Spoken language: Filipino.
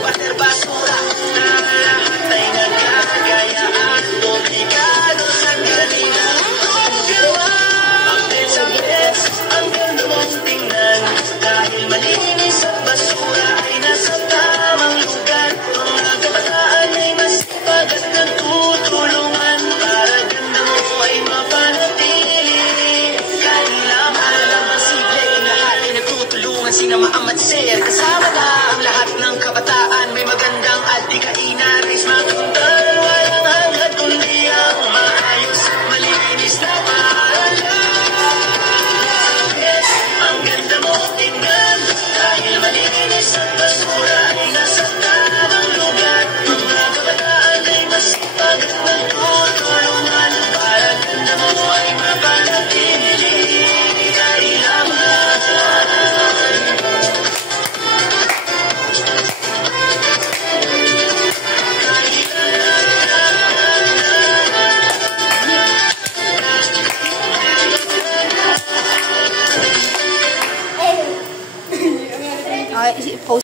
pader basura na lahat ay nagkagayaan. Komplikado sa galingan kung gawa. Ang beses, ang ganda mong tingnan. Dahil malinis at basura ay nasa tamang lugar. Mga kabataan ay masipag at nagtutulungan para ganda mo ay mapanatili. Kailangan lang masigla yung lahat ay nagtutulungan. Sinamaang at sir, kasama na ang lahat ng kabataan. May magandang at di kainan. Race makuntal, walang hangad kundi ang maayos at malinis na yes, ang ganda mo tingnan. Dahil malinis at basura ay nasa tamang lugar. Mga kabataan ay masipag at nagtutulungan para ganda mo ay mapanatili. Post